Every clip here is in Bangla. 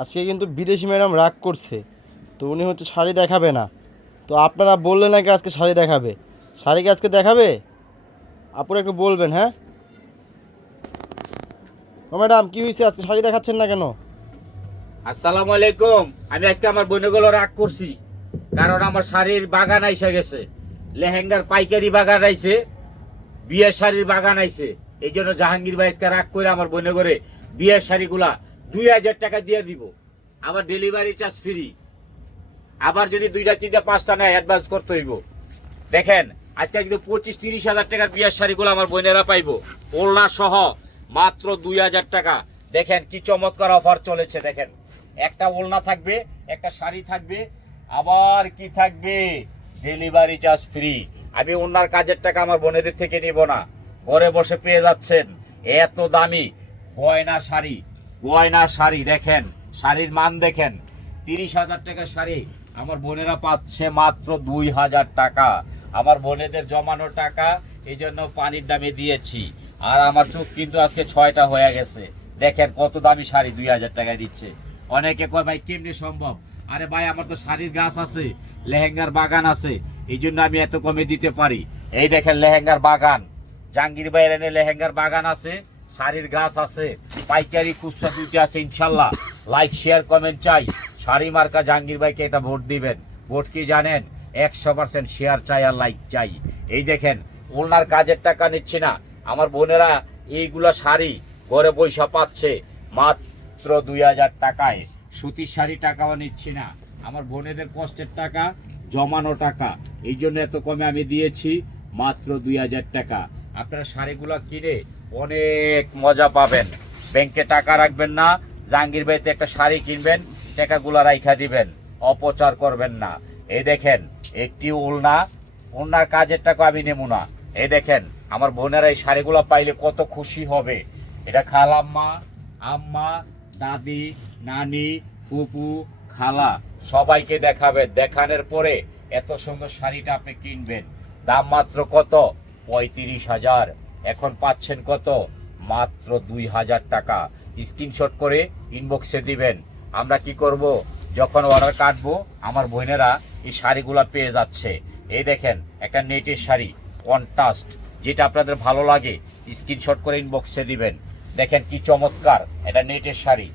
আজকে কিন্তু বিদেশি ম্যাডাম রাগ করছে। তো উনি হচ্ছে শাড়ি দেখাবে না। তো আপনারা বললেন নাকি আজকে শাড়ি দেখাবে? শাড়ি কি আজকে দেখাবে? আপুরা একটু বলবেন হ্যাঁ? ও ম্যাডাম, কি হয়েছে আজকে শাড়ি দেখাচ্ছেন না কেন? আসসালামু আলাইকুম আমি আজকে আমার বোনগুলো রাগ করছি। কারণ আমার শাড়ির বাগান আইসে গেছে। লেহেঙ্গার পাইকারি বাগান আইছে। বিয়ের শাড়ির বাগান আইছে। এই জন্য জাহাঙ্গীর ভাই আজকে রাগ করে আমার বোনে করে বিয়ের শাড়িগুলা দুই হাজার টাকা দিয়ে দিব। আবার ডেলিভারি চার্জ ফ্রি আবার যদি দুইটা, তিনটা, পাঁচটা নেয় অ্যাডভান্স করতে হইব। দেখেন, আজকে কিন্তু পঁচিশ, তিরিশ হাজার টাকার বিয়ের শাড়িগুলো আমার বোনেরা পাইবো। ওলনা সহ মাত্র দুই হাজার টাকা। দেখেন কি চমৎকার অফার চলেছে, দেখেন। একটা ওলনা থাকবে, একটা শাড়ি থাকবে, আবার কি থাকবে? ডেলিভারি চার্জ ফ্রি আমি ওনার কাজের টাকা আমার বোনেদের থেকে নিব না। ঘরে বসে পেয়ে যাচ্ছেন। এত দামি গয়না শাড়ি। গয়না শাড়ি দেখেন, শাড়ির মান দেখেন। তিরিশ হাজার টাকা শাড়ি। আমার বোনেরা পাচ্ছে মাত্র দুই হাজার টাকা। আমার বোনেদের জমানো টাকা এই জন্য পানির দামে দিয়েছি। আর আমার চোখ কিন্তু আজকে ছয়টা হয়ে গেছে। দেখেন কত দামি শাড়ি দুই হাজার টাকায় দিচ্ছে। অনেকে কয়, ভাই, কেমনি সম্ভব? আরে ভাই, আমার তো শাড়ির গাছ আছে, লেহেঙ্গার বাগান আছে। এই জন্য আমি এত কমে দিতে পারি। এই দেখেন লেহেঙ্গার বাগান। জাহাঙ্গীর বাইরে লেহেঙ্গার বাগান আছে। শাড়ির গাছ আছে, পাইকারি খুচরা দুটি আছে, ইনশাল্লাহ। লাইক শেয়ার কমেন্ট চাই। শাড়ি মার্কা জাহাঙ্গীর ভাইকে এটা ভোট দিবেন। ভোট কি জানেন? একশো পার্সেন্ট শেয়ার চাই আর লাইক চাই। এই দেখেন, ওনার কাজের টাকা নিচ্ছি না। আমার বোনেরা এইগুলা শাড়ি ঘরে পয়সা পাচ্ছে মাত্র দুই হাজার টাকায়। সুতির শাড়ি টাকাও নিচ্ছি না। আমার বোনেদের কষ্টের টাকা, জমানো টাকা। এই জন্য এত কমে আমি দিয়েছি মাত্র দুই হাজার টাকা। আপনারা শাড়িগুলো কিনে অনেক মজা পাবেন। ব্যাংকে টাকা রাখবেন না, জাহাঙ্গীর বাড়িতে একটা শাড়ি কিনবেন, টাকাগুলো রাইখা দিবেন, অপচার করবেন না। এই দেখেন, একটি উলনা ওনার কাজের টাকা আমি নেব না। এই দেখেন, আমার বোনেরা এই শাড়িগুলো পাইলে কত খুশি হবে। এটা খালাম্মা, আম্মা, দাদি, নানি, ফুপু, খালা, সবাইকে দেখাবেন। দেখানোর পরে এত সুন্দর শাড়িটা আপনি কিনবেন। দাম মাত্র কত? পঁয়ত্রিশ হাজার। এখন পাচ্ছেন কত? মাত্র দুই হাজার টাকা। স্ক্রিনশট করে ইনবক্সে দিবেন। আমরা কি করব? যখন অর্ডার কাটবো, আমার বোনেরা এই শাড়িগুলো পেয়ে যাচ্ছে। এই দেখেন, একটা নেটের শাড়ি কন্ট্রাস্ট যেটা আপনাদের ভালো লাগে, স্ক্রিনশট করে ইনবক্সে দিবেন। দেখেন কি চমৎকার, এটা নেটের শাড়ি।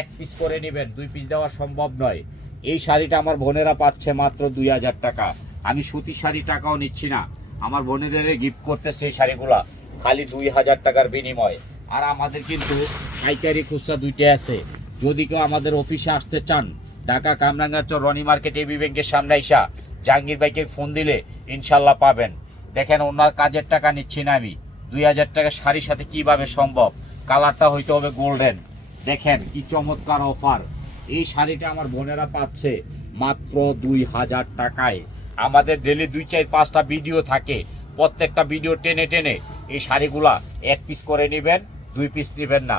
এক পিস করে নেবেন, দুই পিস দেওয়া সম্ভব নয়। এই শাড়িটা আমার বোনেরা পাচ্ছে মাত্র দুই হাজার টাকা। আমি সুতি শাড়ি টাকাও নিচ্ছি না। আমার বোনেদের গিফট করতে সেই শাড়িগুলা। খালি দুই হাজার টাকার বিনিময়। আর আমাদের কিন্তু পাইকারি খুচরা দুইটা আছে। যদি কেউ আমাদের অফিসে আসতে চান, ঢাকা কামরাঙ্গাচর রনি মার্কেট, এবি ব্যাংকের সামনে আইসা জাহাঙ্গীর ভাইকে ফোন দিলে ইনশাল্লাহ পাবেন। দেখেন, ওনার কাজের টাকা নিচ্ছি না আমি। দুই হাজার টাকা শাড়ির সাথে কীভাবে সম্ভব? কালারটা হইতে হবে গোল্ডেন। দেখেন, কি চমৎকার অফার। এই শাড়িটা আমার বোনেরা পাচ্ছে মাত্র দুই হাজার টাকায়। আমাদের ডেলি দুই চার পাঁচটা ভিডিও থাকে। প্রত্যেকটা ভিডিও টেনে টেনে এই শাড়িগুলা এক পিস করে নেবেন, দুই পিস নেবেন না।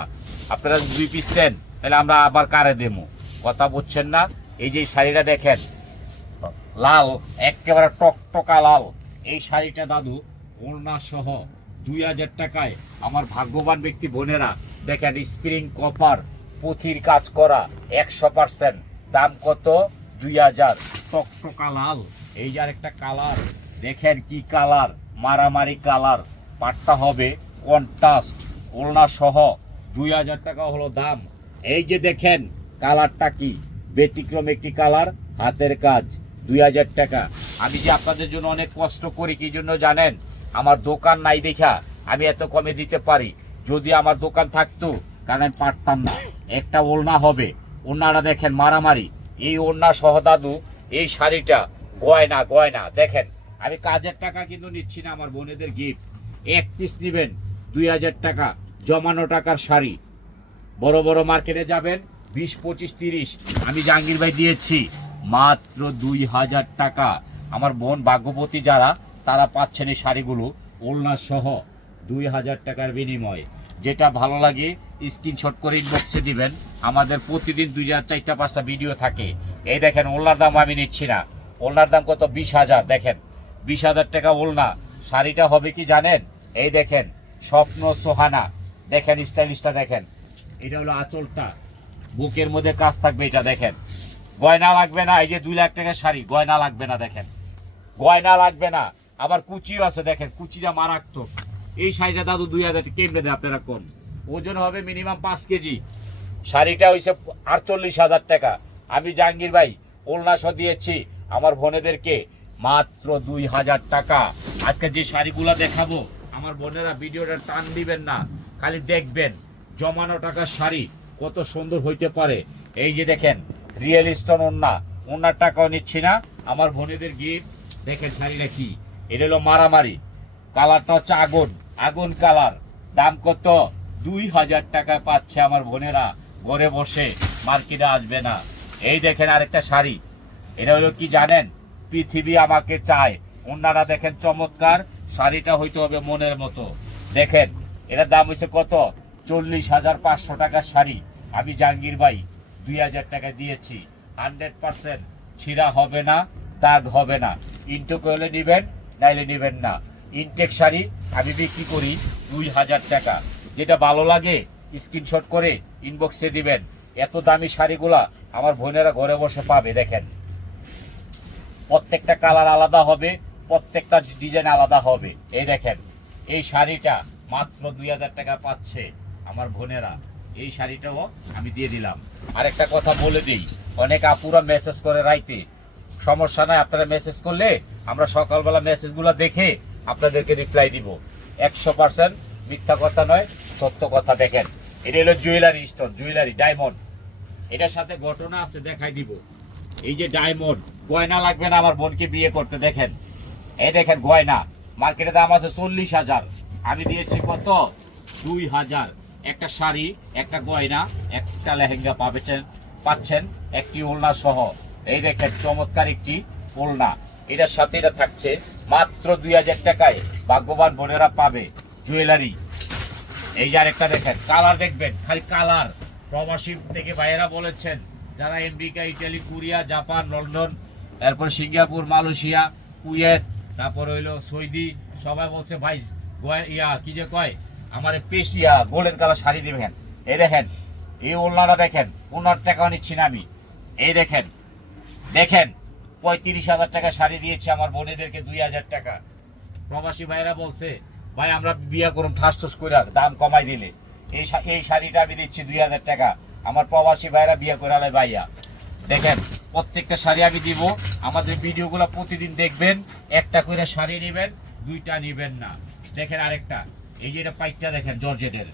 আপনারা দুই পিস নেন, তাহলে আমরা আবার কারে দেবো? কথা বুঝছেন না? এই যে শাড়িটা দেখেন, লাল, একেবারে টকটকা লাল। এই শাড়িটা দাদু, ওড়না সহ দুই হাজার টাকায় আমার ভাগ্যবান ব্যক্তি বোনেরা, দেখেন স্প্রিং কপার পুঁথির কাজ করা, একশো পার্সেন্ট দাম কত? দুই হাজার। টকটকা লাল। এই যে একটা কালার দেখেন কি কালার মারামারি কালার পাটটা হবে কন্ট্রাস্ট ওলনা সহ দুই হাজার টাকা হলো দাম। এই যে দেখেন, কালারটা কি? ব্যতিক্রম একটি কালার, হাতের কাজ, দুই হাজার টাকা। আমি যে আপনাদের জন্য অনেক কষ্ট করি, কি জন্য জানেন? আমার দোকান নাই দেখা, আমি এত কমে দিতে পারি। যদি আমার দোকান থাকতো, কারণ আমি পারতাম না। একটা ওলনা হবে। ওড়নাটা দেখেন, মারামারি। এই ওড়না সহ দাদু, এই শাড়িটা গয়না গয়না। দেখেন, আমি কাজের টাকা কিন্তু নিচ্ছি না, আমার বোনেদের গিফট এক পিস নেবেন দুই হাজার টাকা, জমানো টাকার শাড়ি। বড় বড় মার্কেটে যাবেন, বিশ, পঁচিশ, তিরিশ। আমি জাহাঙ্গীর ভাই দিয়েছি, মাত্র দুই হাজার টাকা। আমার বোন ভাগ্যবতী যারা, তারা পাচ্ছেন এই শাড়িগুলো, ওলনা সহ দুই হাজার টাকার বিনিময়ে। যেটা ভালো লাগে স্ক্রিনশট করে ইনবক্সে দিবেন। আমাদের প্রতিদিন দুই হাজার, চারটা, পাঁচটা ভিডিও থাকে। এই দেখেন, ওলনার দাম আমি নিচ্ছি না। ওলনার দাম কত? বিশ হাজার। দেখেন, বিশ হাজার টাকা ওলনা। শাড়িটা হবে কি জানেন? এই দেখেন, স্বপ্ন সোহানা। দেখেন, স্টাইলিশটা দেখেন। এটা হলো আঁচলটা। বুকের মধ্যে কাজ থাকবে এটা, দেখেন। গয়না লাগবে না, এই যে দুই লাখ টাকা শাড়ি, গয়না লাগবে না, দেখেন। গয়না লাগবে না, আবার কুচিও আছে, দেখেন, কুচিটা মারাত্মক। এই শাড়িটা দাদু দুই হাজার কেমনে দেয় আপনারা কোন? ওজন হবে মিনিমাম পাঁচ কেজি। শাড়িটা হয়েছে আটচল্লিশ হাজার টাকা। আমি জাহাঙ্গীর ভাই ওলনাশ দিয়েছি। আমার বোনেদেরকে মাত্র দুই হাজার টাকা। আজকে যে শাড়িগুলো দেখাবো, আমার বোনেরা ভিডিওটা টান দিবেন না, খালি দেখবেন জমানো টাকার শাড়ি কত সুন্দর হইতে পারে। এই যে দেখেন, রিয়েল স্টোন ওন্না ওনার টাকাও নিচ্ছি না। আমার বোনেদের গিফট দেখেন শাড়িটা কি, এটা হলো মারামারি। কালারটা হচ্ছে আগুন আগুন কালার। দাম কত? দুই হাজার টাকা পাচ্ছে আমার বোনেরা, ঘরে বসে, মার্কেটে আসবে না। এই দেখেন আরেকটা শাড়ি, এটা হলো কি জানেন? পৃথিবী আমাকে চায়। ওনারা দেখেন চমৎকার, শাড়িটা হইতে হবে মনের মতো। দেখেন, এটার দাম হয়েছে কত? চল্লিশ হাজার পাঁচশো টাকার শাড়ি। আমি জাহাঙ্গীর ভাই, দুই হাজার টাকা দিয়েছি। হান্ড্রেড পার্সেন্ট ছিঁড়া হবে না, দাগ হবে না। ইনটেক হলে নেবেন, নাইলে নেবেন না। ইনটেক শাড়ি আমি বিক্রি করি দুই হাজার টাকা। যেটা ভালো লাগে, স্ক্রিনশট করে ইনবক্সে দিবেন। এত দামি শাড়িগুলা আমার বোনেরা ঘরে বসে পাবে, দেখেন। প্রত্যেকটা কালার আলাদা হবে, প্রত্যেকটা ডিজাইন আলাদা হবে। এই দেখেন, এই শাড়িটা মাত্র দুই হাজার টাকা পাচ্ছে আমার বোনেরা। এই শাড়িটাও আমি দিয়ে দিলাম। আরেকটা কথা বলে দিই, অনেক আপুরা মেসেজ করে রাইতে, সমস্যা নাই, আপনারা মেসেজ করলে আমরা সকালবেলা মেসেজগুলো দেখে আপনাদেরকে রিপ্লাই দিব। একশো পার্সেন্ট মিথ্যা কথা নয়, সত্য কথা দেখেন। এটা হলো জুয়েলারি স্টোন জুয়েলারি ডায়মন্ড এটার সাথে ঘটনা আছে, দেখাই দিব। এই যে ডায়মন্ড গয়না লাগবে না, আমার বোনকে বিয়ে করতে দেখেন। এই দেখেন গয়না মার্কেটে দাম আছে চল্লিশ হাজার। আমি দিয়েছি কত? দুই হাজার। একটা শাড়ি, একটা গয়না, একটা লেহেঙ্গা পাবেছেন, পাচ্ছেন একটি ওলনা সহ। এই দেখেন চমৎকার একটি ওলনা। এটার সাথে এটা থাকছে মাত্র দুই হাজার টাকায় ভাগ্যবান বোনেরা পাবে জুয়েলারি। এই যে আরেকটা দেখেন, কালার দেখবেন, খালি কালার। প্রবাসী থেকে বাইরা বলেছেন, যারা America, Italy, Korea, Japan, London এরপর সিঙ্গাপুর, মালয়েশিয়া, কুয়েত, তারপর হইল সৌদি, সবাই বলছে, ভাই ইয়া, কি যে কয়? আমার পেশ, ইয়া গোল্ডেন কালার শাড়ি দিবেন। এই দেখেন, এই ওলনাটা দেখেন ওনার টাকাও নিচ্ছি না আমি। এই দেখেন দেখেন, পঁয়ত্রিশ হাজার টাকা শাড়ি দিয়েছে আমার বোনেদেরকে দুই হাজার টাকা। প্রবাসী ভাইরা বলছে, ভাই, আমরা বিয়া করুন ঠাস ঠুস করে দাম কমাই দিলে। এই এই শাড়িটা আমি দিচ্ছি দুই হাজার টাকা। আমার প্রবাসী ভাইরা বিয়ে করে আলে ভাইয়া। দেখেন প্রত্যেকটা শাড়ি আমি দিব। আমাদের ভিডিওগুলো প্রতিদিন দেখবেন। একটা করে শাড়ি নেবেন, দুইটা নেবেন না। দেখেন আরেকটা। এই যে এটা পাইকটা দেখেন, জর্জেটের।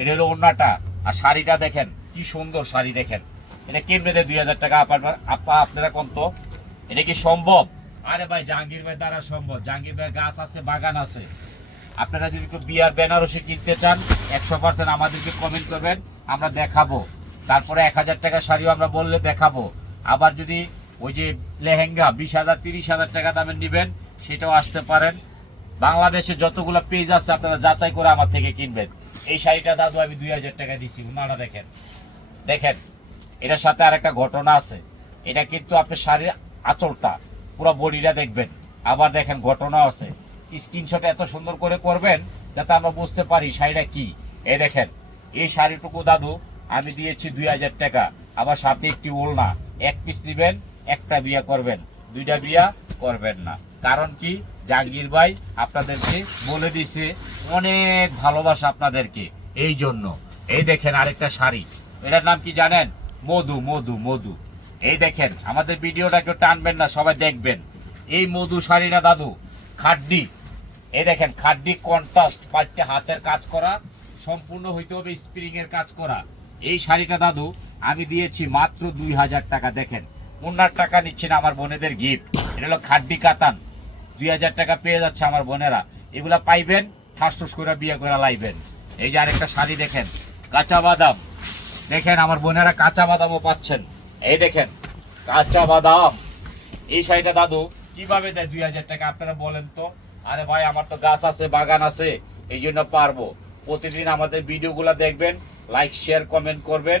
এটা হলো ওড়নাটা। আর শাড়িটা দেখেন, কি সুন্দর শাড়ি দেখেন। এটা কেমনে দেয়? দুই হাজার টাকা আপনার আপা, আপনারা কোন তো এটা কি সম্ভব? আরে ভাই, জাহাঙ্গীর ভাই দ্বারা সম্ভব। জাহাঙ্গীর ভাই গাছ আছে, বাগান আছে। আপনারা যদি কেউ বিয়ার বেনারসি কিনতে চান, একশো পার্সেন্ট আমাদেরকে কমেন্ট করবেন, আমরা দেখাবো। তারপরে এক হাজার টাকা শাড়িও আমরা বললে দেখাবো। আবার যদি ওই যে লেহেঙ্গা বিশ হাজার, তিরিশ হাজার টাকা দামের নেবেন, সেটাও আসতে পারেন। বাংলাদেশে যতগুলো পেজ আছে, আপনারা যাচাই করে আমার থেকে কিনবেন। এই শাড়িটা দাদু, আমি দুই হাজার টাকা দিছি ওনারা দেখেন। দেখেন, এটার সাথে আরেকটা ঘটনা আছে। এটা কিন্তু আপনার শাড়ির আঁচলটা, পুরো বডিটা দেখবেন। আবার দেখেন ঘটনা আছে। স্ক্রিনশট এত সুন্দর করে করবেন, যাতে আমরা বুঝতে পারি শাড়িটা কি। এ দেখেন, এই শাড়িটুকু দাদু, আমি দিয়েছি দুই হাজার টাকা। আবার সাথে একটি ওলনা। এক পিস দিবেন, একটা বিয়া করবেন। দুইটা বিয়া করবেন না। কারণ কি? জাহাঙ্গীর ভাই আপনাদেরকে বলে দিছে অনেক ভালোবাসা আপনাদেরকে। এই জন্য। এই দেখেন আরেকটা শাড়ি। এটার নাম কি জানেন? মধু মধু মধু। এই দেখেন, আমাদের ভিডিওটা কেউ টানবেন না, সবাই দেখবেন। এই মধু শাড়িটা দাদু? খাড্ডি। এই দেখেন, খাড্ডি কন্ট্রাস্ট পাল্টে হাতের কাজ করা, সম্পূর্ণ হইতে হবে স্প্রিং এর কাজ করা। এই শাড়িটা দাদু আমি দিয়েছি মাত্র দুই হাজার টাকা, দেখেন। উনার টাকা নিচ্ছে না আমার বোনেদের গিফট এটা হলো খাড্ডি কাতান। দুই হাজার টাকা পেয়ে যাচ্ছে আমার বোনেরা। এগুলা পাইবেন ঠাস ঠুস করে বিয়ে করে লাইবেন। এই যে আরেকটা শাড়ি দেখেন, কাঁচা বাদাম। দেখেন, আমার বোনেরা কাঁচা বাদামও পাচ্ছেন। এই দেখেন, কাঁচা বাদাম। এই শাড়িটা দাদু কীভাবে দেয় দুই হাজার টাকা? আপনারা বলেন তো। আরে ভাই, আমার তো গাছ আছে, বাগান আছে। এই জন্য পারব। প্রতিদিন আমাদের ভিডিওগুলো দেখবেন লাইক শেয়ার কমেন্ট করবেন।